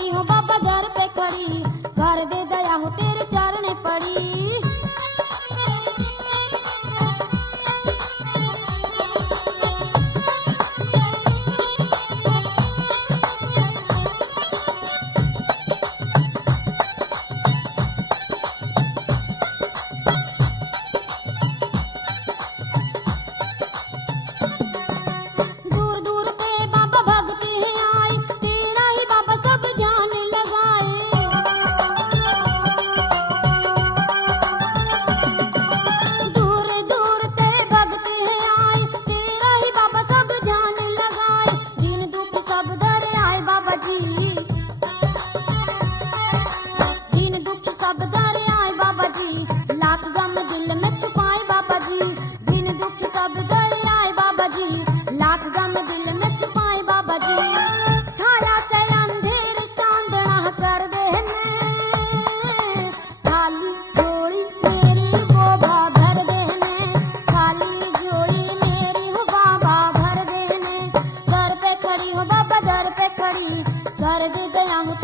खड़ी हूँ बाबा दर पे खड़ी, कर दे दया हूँ तेरे चरण पड़ी। दूर दूर पे बाबा भक्ति आई, तेरा ही बाबा सब ध्यान लगाए। दूर दूर पे भक्ति आई, तेरा ही बाबा सब ध्यान लगाए। दिन दुख सब दर आए बाबा जी, दिन दुख सब दर आए बाबा जी, लाख गम दिल में छुपाए बाबा जी। दिन दुख सब दर आए बाबा जी, लाख गम दिल में छुपाए बाबा जी। छाया से अंधेर चांदना कर देने, खाली झोली मेरी वो भर देने, खाली झोली मेरी हो बाबा भर देने। दर पे खड़ी हो बाबा दर पे खड़ी, कर दे दया हूँ